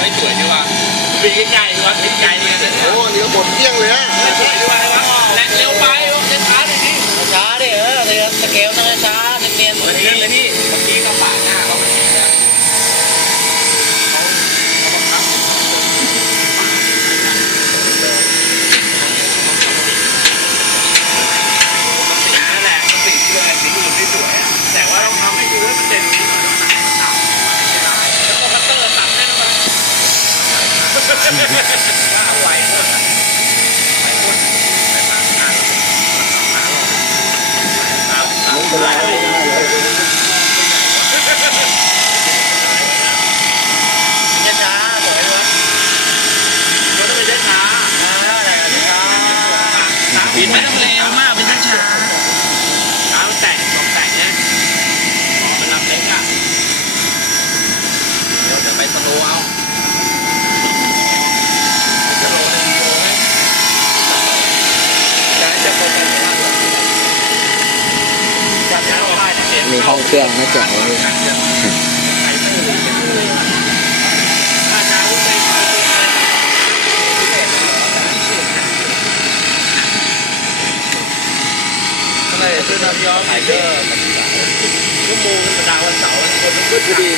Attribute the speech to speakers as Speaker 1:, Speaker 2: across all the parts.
Speaker 1: ไม่สวยใช่ป่ะปีกใหญ่ใช่ป่ะปีกให
Speaker 2: ญ่เลย
Speaker 1: โอ้เดี๋ยวหมดเที่ยง
Speaker 3: เลย
Speaker 1: นะใช่ใช่ใช่
Speaker 2: ป่ะแรงเร็ว
Speaker 1: ไม่ต้องเลย มี
Speaker 4: ห้องเครื่องนะเจ๋
Speaker 1: น้ำย้อมไหเดอะชั่วโมงมันดาวันเสาร์คนมันก็จะ
Speaker 4: ดี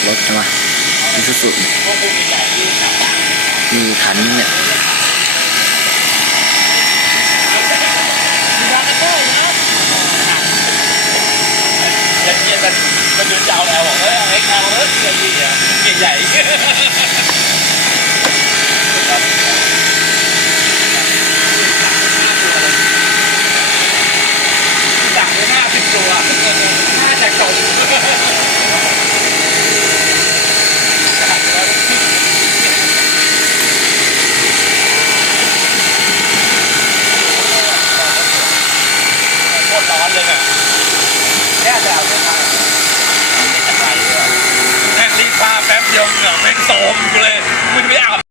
Speaker 4: ับรถใช่ไหมมีสุดมีคันเนี่ย
Speaker 1: แต่เค่สีบผ้าแป๊บเดียวเหงื่อแม่งโซมเลย